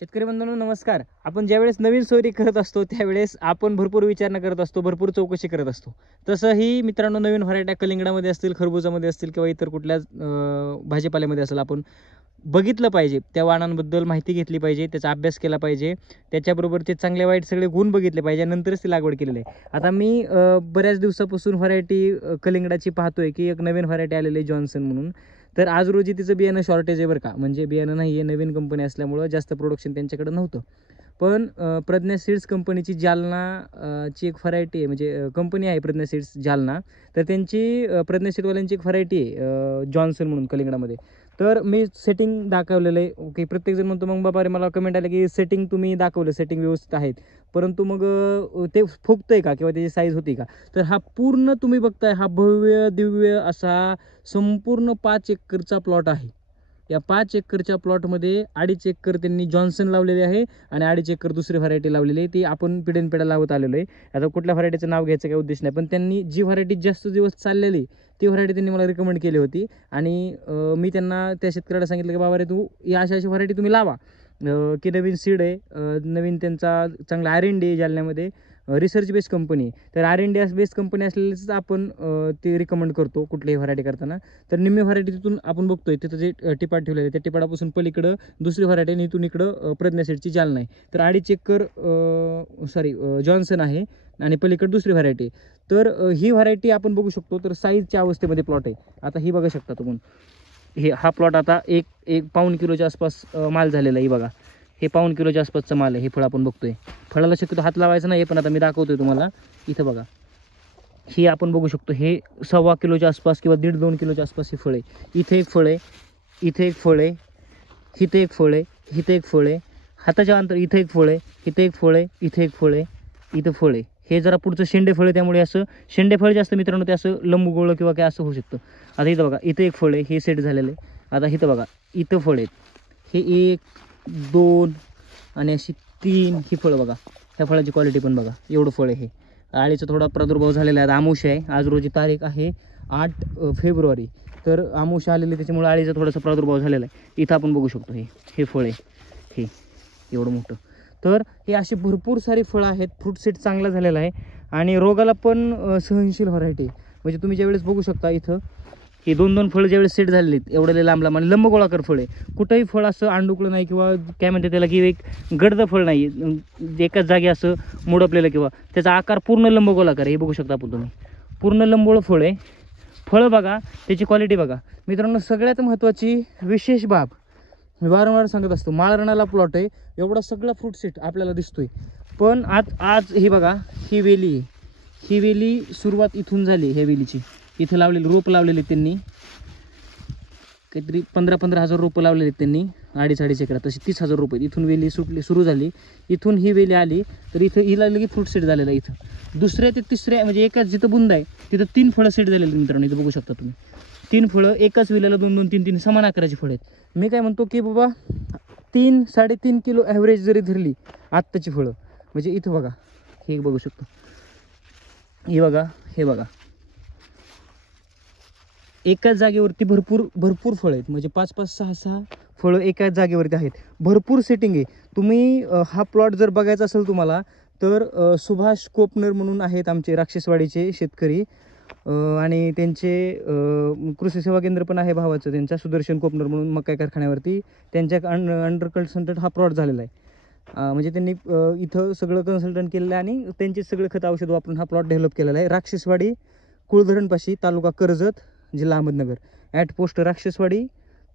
शेतकरी बंधूंनो नमस्कार. आपण ज्यावेळेस नवीन सोयरी करत असतो त्यावेळेस आपण भरपूर विचारणा करत असतो, भरपूर चौकशी करत असतो. तसंही मित्रांनो नवीन व्हरायट्या कलिंगडामध्ये असतील, खरबुजामध्ये असतील किंवा इतर कुठल्या भाजीपाल्यामध्ये असेल, आपण बघितलं पाहिजे. त्या वाणांबद्दल माहिती घेतली पाहिजे, त्याचा अभ्यास केला पाहिजे, त्याच्याबरोबर ते चांगले वाईट सगळे गुण बघितले पाहिजे, नंतरच ती लागवड केलेली आहे. आता मी बऱ्याच दिवसापासून व्हरायटी कलिंगडाची पाहतोय की एक नवीन व्हरायटी आलेली आहे जॉन्सन म्हणून. तर आज रोजी तिचं बियाणं शॉर्टेज आहे बरं का, म्हणजे बियाणं नाही आहे, नवीन कंपनी असल्यामुळं जास्त प्रोडक्शन त्यांच्याकडे नव्हतं. पण प्रज्ञा सीड्स कंपनीची जालना ची एक व्हरायटी आहे, म्हणजे कंपनी आहे प्रज्ञा सीड्स जालना. तर त्यांची प्रज्ञा सीडवाल्यांची एक व्हरायटी आहे जॉन्सन म्हणून कलिंगडामध्ये. तर मी सेटिंग दाखवलेलं आहे. ओके, प्रत्येकजण म्हणतो मग बाबा रे, मला कमेंट आले की सेटिंग तुम्ही दाखवलं, सेटिंग व्यवस्थित आहेत, परंतु मग ते फुगतंय का किंवा त्याची साईज होती का? तर हा पूर्ण तुम्ही बघताय, हा भव्य दिव्य असा संपूर्ण 5 एकरचा प्लॉट आहे. या 5 एकरच्या प्लॉटमध्ये 2.5 एकर त्यांनी जॉन्सन लावलेले आहे आणि 2.5 एकर दुसरी व्हरायटी लावलेली आहे. ती आपण पिढ्यानपिढ्या लावत आलेलो आहे. आता कुठल्या व्हरायटीचं नाव घ्यायचं काही उद्देश नाही, पण त्यांनी जी व्हरायटी जास्त दिवस चाललेली ती व्हरायटी त्यांनी मला रिकमेंड केली होती. आणि मी त्यांना त्या शेतकऱ्याला सांगितलं की बाबा रे, तू या अशी व्हरायटी तुम्ही लावा, की नवीन सीड आहे, नवीन त्यांचा चांगला R&D आहे जालन्यामध्ये, रिसर्च बेस्ड कंपनी. तर R&D बेस्ड कंपनी असलेलीच आपण ते रिकमेंड करतो कुठलीही व्हरायटी करताना. तर निम्मी व्हरायटी तिथून आपण बघतोय, तिथं जे टिपाट ठेवलेलं आहे त्या टिपाडापासून पलीकडं दुसरी व्हरायटी आणि इथून इकडं प्रज्ञा सीडची जालना आहे. तर 2.5 एकर जॉन्सन आहे आणि पलीकडे दुसरी व्हरायटी. तर ही व्हरायटी आपण बघू शकतो. तर साईजच्या अवस्थेमध्ये प्लॉट आहे. आता ही बघा शकता तुम्ही, हा प्लॉट आता एक पाऊण किलोच्या आसपास माल झालेला आहे. बघा, हे पाऊण किलोच्या आसपासचा माल आहे. हे फळ आपण बघतोय, फळाला शक्यतो हात लावायचा नाही, पण आता मी दाखवतोय तुम्हाला. इथं बघा, ही आपण बघू शकतो, हे 1.25 किलोच्या आसपास किंवा 1.5-2 किलोच्या आसपास हे फळ आहे. इथे एक फळ आहे, इथे एक फळ आहे, इथे एक फळ आहे, इथे एक फळ आहे, हाताच्या अंतर इथे एक फळ आहे, इथे एक फळ आहे, इथे एक फळ आहे, इथं फळ आहे. हे जरा पुढचं शेंडे फळ आहे, त्यामुळे असं शेंडे फळ जास्त मित्रांनो ते असं लंबगोळ किंवा काय असं होऊ शकतं. आता इथं बघा, इथं एक फळ आहे, हे सेट झालेलं आहे. आता इथं बघा, इथं फळ आहेत, हे 1, 2 आणि अशी 3 ही फळं बघा. ह्या फळाची क्वालिटी पण बघा, एवढं फळ आहे. हे अळीचा थोडा प्रादुर्भाव झालेला आहे. आमुष आहे, आज रोजी तारीख आहे 8 फेब्रुवारी. तर आमुष आलेली त्याच्यामुळे अळीचा थोडासा प्रादुर्भाव झालेला आहे. इथं आपण बघू शकतो, हे फळ आहे, हे एवढं मोठं. तर हे अशी भरपूर सारी फळं आहेत. फ्रूट सेट चांगला झालेला आहे आणि रोगाला पण सहनशील व्हरायटी. म्हणजे तुम्ही ज्यावेळेस बघू शकता, इथं हे 2-2 फळं ज्यावेळेस सेट झालेली आहेत, एवढे लांब लांब आणि लंबगोळाकार फळ आहे. कुठंही फळ असं अंडुकलं नाही किंवा काय म्हणते त्याला, की एक गडद फळ नाही, एकाच जागी असं मोडपलेलं किंवा त्याचा आकार पूर्ण लंबगोळाकार आहे. हे बघू शकता आपण तुम्ही, पूर्ण लंबगोळ फळ आहे. फळं बघा, त्याची क्वालिटी बघा मित्रांनो. सगळ्यात महत्त्वाची विशेष बाब मी वारंवार सांगत असतो, माळरानाला प्लॉट आहे, एवढा सगळा फ्रूट सेट आपल्याला दिसतोय. पण आज ही बघा, ही वेली आहे, ही वेली सुरुवात इथून झाली. ह्या वेलीची इथं लावलेली रोपं लावलेली त्यांनी, काहीतरी 15-15 हजार रोपं लावलेली त्यांनी 2.5 एकरात. तशी 30,000 रुपये. इथून वेली सुरू झाली, इथून ही वेली आली, तर इथं हिला लगेच फ्रूट सेट झालेला आहे. इथं दुसऱ्या ते तिसऱ्या म्हणजे एकाच जिथं बुंद आहे तिथं 3 फळं सेट झालेली मित्रांनो. इथं बघू शकता तुम्ही, 3 फळं एकाच वेळेला 2-2, 3-3 समान आकाराची फळं आहेत. मी काय म्हणतो की बाबा 3-3.5 किलो ॲव्हरेज जरी धरली आत्ताची फळं, म्हणजे इथं बघा, हे बघू शकतो, हे बघा, हे बघा, एकाच जागेवरती भरपूर फळं आहेत. म्हणजे 5-5, 6-6 फळं एकाच जागेवरती आहेत. भरपूर सेटिंग आहे. तुम्ही हा प्लॉट जर बघायचा असेल तुम्हाला, तर सुभाष कोपनर म्हणून आहेत आमचे राक्षसवाडीचे शेतकरी, आणि त्यांचे कृषी सेवा केंद्र पण आहे भावाचं त्यांच्या, सुदर्शन कोपनर म्हणून मकाई कारखान्यावरती. त्यांच्या अंडर कन्सल्टंट हा प्लॉट झालेला आहे. म्हणजे त्यांनी इथं सगळं कन्सल्टंट केलेलं आहे आणि त्यांचे सगळे खत औषध वापरून हा प्लॉट डेव्हलप केलेला आहे. राक्षसवाडी, कुळधरणपाशी, तालुका कर्जत, जिल्हा अहमदनगर. ॲट पोस्ट राक्षसवाडी,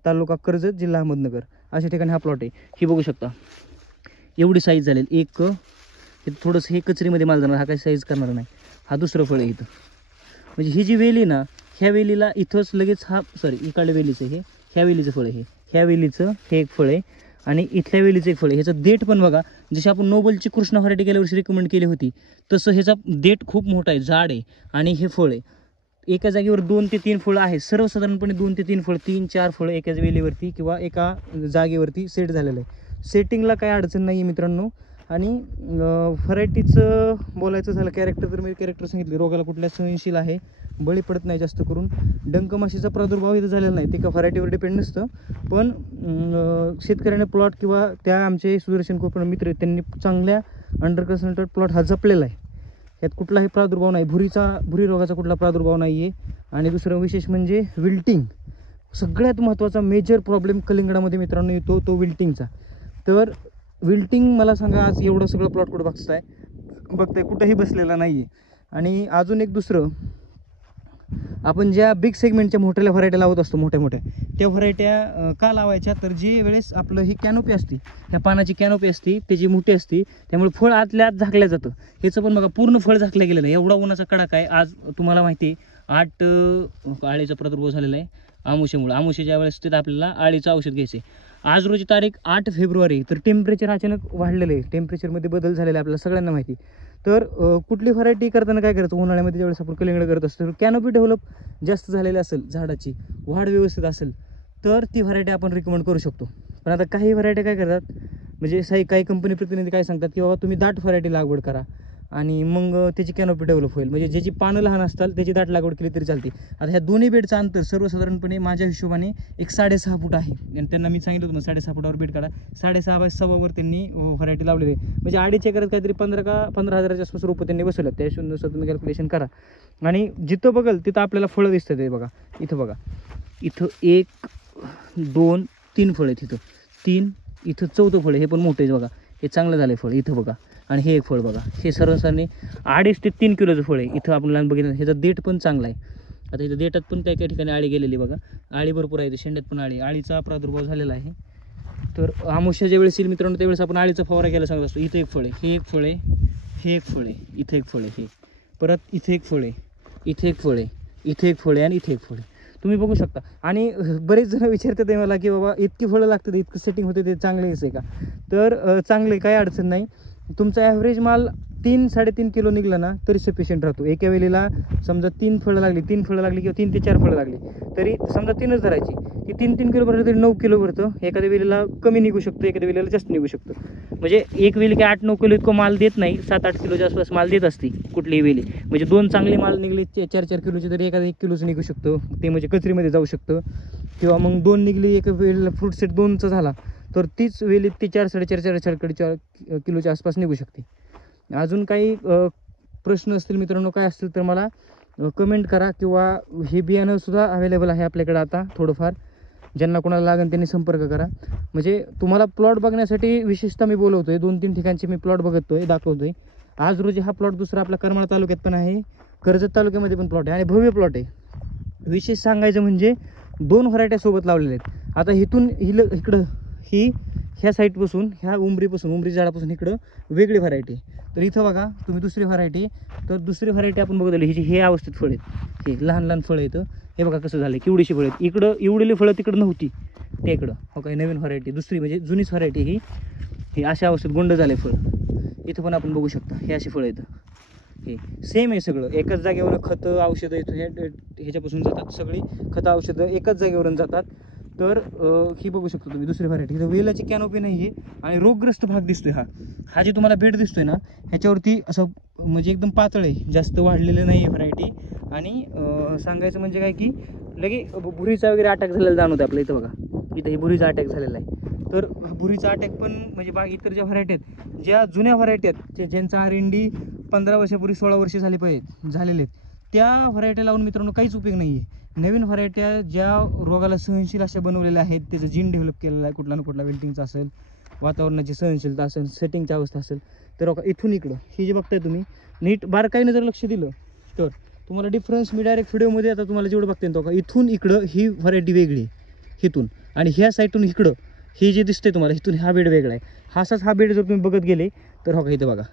तालुका कर्जत, जिल्हा अहमदनगर, अशा ठिकाणी हा प्लॉट आहे. ही बघू शकता, एवढी साईज झालेली. एक थोडंसं हे कचरीमध्ये माल जाणार, हा काही साईज करणार नाही. हा दुसरं फळ आहे इथं. म्हणजे ही जी वेली ना, ह्या वेलीला इथंच लगेच इकडल्या वेलीचं हे, ह्या वेलीचं फळ आहे, ह्या वेलीचं हे एक फळ आहे आणि इथल्या वेलीचं एक फळ आहे. ह्याचं देठ पण बघा, जशी आपण नोबलची कृष्णा व्हरायटी गेल्या वर्षी रिकमेंड केली होती, तसं ह्याचा देठ खूप मोठा आहे, जाड आहे आणि हे फळ आहे. एका जागेवर 2 ते 3 फळं आहेत. सर्वसाधारणपणे 2 ते 3 फळं, 3-4 फळं एकाच वेलीवरती किंवा एका जागेवरती सेट झालेलं आहे. सेटिंगला काही अडचण नाही आहे मित्रांनो. आणि व्हरायटीचं बोलायचं झालं कॅरेक्टर तर मी कॅरेक्टर सांगितले, रोगाला कुठल्या सहनशील आहे, बळी पडत नाही जास्त करून, डंकमाशीचा प्रादुर्भाव इथं झालेला नाही, ते का व्हरायटीवर डिपेंड नसतं. पण शेतकऱ्याने प्लॉट किंवा त्या आमचे सुदर्शन कोकण मित्र आहेत त्यांनी चांगल्या अंडर कन्सल्टेड प्लॉट हा जपलेला आहे. यात कुठलाही प्रादुर्भाव नाही, भुरी रोगाचा कुठला प्रादुर्भाव नाही आहे. आणि दुसरं विशेष म्हणजे विल्टिंग, सगळ्यात महत्त्वाचा मेजर प्रॉब्लेम कलिंगडामध्ये मित्रांनो येतो तो विल्टिंगचा. तर विल्टिंग मला सांगा, आज एवढं सगळं प्लॉट कुठं बघताय कुठंही बसलेला नाही आहे. आणि अजून एक दुसरं, आपण ज्या बिग सेगमेंटच्या मोठ्या व्हरायट्या लावत असतो मोठ्या त्या व्हरायट्या का लावायच्या, तर जी वेळेस आपलं ही कॅनोपी असते, ह्या पानाची कॅनोपी असते त्याची मोठी असते, त्यामुळे फळ आतल्या आत झाकलं जातं. ह्याचं पण बघा पूर्ण फळ झाकलं गेलेलं आहे, एवढा उन्हाचा कडाका आहे. आज तुम्हाला माहिती आहे 8 आळीचा प्रादुर्भाव झालेला आहे आमुष्यामुळे. आमुष्याच्या वेळेस तिथं आपल्याला आळीचं औषध घ्यायचं आहे. आज रोजी तारीख 8 फेब्रुवारी, तर टेम्परेचर अचानक वाढलेलं आहे, टेम्परेचरमध्ये बदल झालेला आहे आपल्याला सगळ्यांना माहिती. तर कुठली व्हरायटी करताना काय करायचं, उन्हाळ्यामध्ये ज्यावेळेस आपण कलिंगड करत असतो तर कॅनोपी डेव्हलप जास्त झालेली असेल, झाडाची वाढ व्यवस्थित असेल तर ती व्हरायटी आपण रिकमेंड करू शकतो. पण आता काही व्हरायटी काय करतात, म्हणजे काही कंपनी प्रतिनिधी काय सांगतात की बाबा तुम्ही दाट व्हरायटी लागवड करा आणि मग त्याची कॅनोपी डेव्हलप होईल, म्हणजे ज्याची पानं लहान असतात त्याची दाट लागवड केली तरी चालते. आता ह्या दोन्ही बेडचं अंतर सर्वसाधारणपणे माझ्या हिशोबाने एक 6.5 फूट आहे, आणि त्यांना मी सांगितलं होतं 6.5 फुटावर बेड काढा. 6.5 बाय 6 त्यांनी व्हरायटी लावलेली आहे, म्हणजे 2.5 एकरात काहीतरी 15,000च्या आसपास रोपं त्यांनी बसवलं. त्यानुसार तुम्ही कॅल्क्युलेशन करा. आणि जिथं बघाल तिथं आपल्याला फळं दिसतात. ते बघा इथं, बघा इथं 1 2 3 फळ आहेत, इथं 3, इथं 4थं फळ, हे पण मोठे बघा, हे चांगलं झालं फळ इथं बघा. आणि हे एक फळ बघा, हे सर्वसाधारण 2.5 ते 3 किलोचं फळ आहे. इथं आपण लहान बघितलं, ह्याचा देठ पण चांगला आहे. आता इथं देठात पण काही ठिकाणी आळी गेलेली बघा, आळी भरपूर आहे, शेंड्यात पण आळीचा प्रादुर्भाव झालेला आहे. तर आमुष्याच्या वेळेस येईल मित्रांनो, त्यावेळेस आपण आळीचा फवारा घ्यायला सांगत असतो. इथं एक फळ आहे, हे एक फळ आहे, हे एक फळ आहे, इथं एक फळ आहे, हे परत इथे एक फळ आहे, इथे एक फळ आहे, इथे एक फळ आहे, आणि इथे एक फळ आहे. तुम्ही बघू शकता. आणि बरेच जण विचारतात आहे मला की बाबा इतकी फळं लागतात, इतकं सेटिंग होते, ते चांगलेच आहे का? तर चांगले, काही अडचण नाही. तुमचा ॲव्हरेज माल 3-3.5 किलो निघला ना तरी सफिशियंट राहतो. एका वेळेला समजा 3 फळं लागली किंवा 3 ते 4 फळं लागली, तरी समजा 3च धरायची, की 3 किलो भरलं तरी 9 किलो भरतं. एखाद्या वेळेला कमी निघू शकतो, एखाद्या वेळेला जास्त निघू शकतो. म्हणजे एक वेळी की 8-9 किलो इतकं माल देत नाही, 7-8 किलोच्या आसपास माल देत असते कुठलीही वेळी. म्हणजे 2 चांगले माल निघले 4-4 किलोचे, तरी एखादा 1 किलोचं निघू शकतं, ते म्हणजे कचरीमध्ये जाऊ शकतं. किंवा मग 2 निघली, एका वेळेला फ्रूट सेट 2चा झाला तर तीच वेळी ती 4-4.5 किलोच्या आसपास निघू शकते. अजून काही प्रश्न असतील मित्रांनो, काय असतील तर मला कमेंट करा, किंवा हे बियाणं सुद्धा अवेलेबल आहे आपल्याकडे आता थोडंफार. ज्यांना कोणाला लागेल त्यांनी संपर्क करा. म्हणजे तुम्हाला प्लॉट बघण्यासाठी विशेषतः मी बोलवतोय, 2-3 ठिकाणचे मी प्लॉट बघतोय, दाखवतोय. आज रोजी हा प्लॉट दुसरा आपला करमाळा तालुक्यात पण आहे, कर्जत तालुक्यामध्ये पण प्लॉट आहे, आणि भव्य प्लॉट आहे. विशेष सांगायचं म्हणजे 2 व्हरायट्या सोबत लावलेल्या आहेत. आता इथून इकडं ह्या साईडपासून, ह्या उमरी झाडापासून इकडं वेगळी व्हरायटी. तर इथं बघा तुम्ही दुसरी व्हरायटी, तर दुसरी व्हरायटी आपण बघत आली, हिची हे अवस्थेत फळ आहेत, हे लहान लहान फळं येतं. हे बघा कसं झालं, केवढीशी फळं आहेत. इकडं एवढेली फळं तिकडं नव्हती, त्या इकडं हो काही नवीन व्हरायटी, दुसरी म्हणजे जुनीच व्हरायटी ही अशा अवस्थेत गुंड झाले फळ. इथं पण आपण बघू शकता, हे अशी फळं येतं. हे सेम आहे सगळं, एकाच जागेवर खतं औषधं इथं ह्याच्यापासून जातात, सगळी खतं औषधं एकाच जागेवरून जातात. तर ही बघू शकतो तुम्ही दुसरी व्हरायटी. इथं वेलाची कॅनोपी नाही आहे, आणि रोगग्रस्त भाग दिसतोय. हा जे तुम्हाला बेड दिसतोय ना, ह्याच्यावरती असं म्हणजे एकदम पातळ आहे, जास्त वाढलेलं नाही आहे व्हरायटी. आणि सांगायचं म्हणजे काय की लगे भुरीचा वगैरे अटॅक झालेला जाणवतं आपल्या इथं बघा, इथं हे भुरीचा अटॅक झालेला आहे. तर भुरीचा अटॅक पण म्हणजे इतर ज्या व्हरायटी आहेत, ज्या जुन्या व्हरायटी आहेत, ज्यांचा R&D 15 वर्षापूर्वी 16 वर्ष झाले झालेले आहेत, त्या व्हरायटी लावून मित्रांनो काहीच उपयोग नाही आहे. नवीन व्हरायट्या ज्या रोगाला सहनशील अशा बनवलेल्या आहेत, त्याचं जीन डेव्हलप केलेलं आहे, कुठला ना कुठला वेल्टिंगचा असेल, वातावरणाची सहनशीलता असेल, सेटिंगची अवस्था असेल. तर इथून इकडं ही जे बघताय तुम्ही, नीट बारकाईनं जर लक्ष दिलं तर तुम्हाला डिफरन्स मी डायरेक्ट व्हिडिओमध्ये आता तुम्हाला जेवढं बघता येतो का, इथून इकडं ही व्हरायटी वेगळी इथून, आणि ह्या साईडून इकडं हे जे दिसतंय तुम्हाला, इथून हा बेड वेगळा आहे. असाच हा बेड जर तुम्ही बघत गेले तर हो का इथं बघा,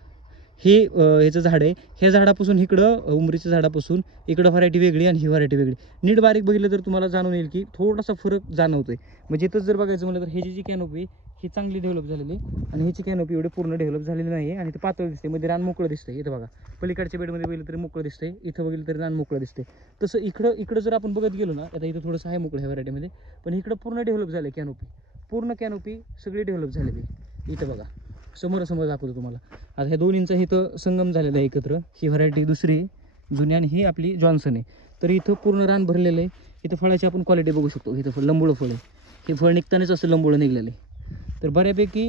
हे ह्याचं झाड आहे, ह्या झाडापासून इकडं उमरीच्या झाडापासून इकडं व्हरायटी वेगळी आणि ही व्हरायटी वेगळी. नीट बारीक बघितलं तर तुम्हाला जाणून येईल की थोडासा फरक जाणवतोय. म्हणजे इथंच जर बघायचं म्हटलं तर ह्याची जी कॅनोपी ही चांगली डेव्हलप झालेली, आणि ह्याची कॅनोपी एवढी पूर्ण डेव्हलप झालेली नाही आहे, आणि ते पातळ दिसते, मध्ये रान मोकळं दिसतंय. इथं बघा पलीकडच्या बेडमध्ये बघितलं तरी मोकळं दिसतंय, इथं बघितलं तरी रान मोकळं दिसतंय. तसं इकडं जर आपण बघत गेलो ना, आता इथं थोडंसं आहे मोकळं ह्या व्हरायटीमध्ये, पण इकडं पूर्ण डेव्हलप झालं कॅनोपी, पूर्ण कॅनोपी सगळी डेव्हलप झालेली. इथं बघा समोर दाखवतो तुम्हाला. आता ह्या दोन्हींचा इथं संगम झालेला आहे एकत्र. ही व्हरायटी दुसरी जुनी आणि ही आपली जॉन्सन आहे. तर इथं पूर्ण रान भरलेलं आहे. इथं फळाची आपण क्वालिटी बघू शकतो. इथं लंबोळं फळ आहे. हे फळ निघतानाच असं लंबोळं निघलेलं आहे. तर बऱ्यापैकी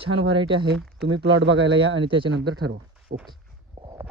छान व्हरायटी आहे. तुम्ही प्लॉट बघायला या आणि त्याच्यानंतर ठरवा. ओके.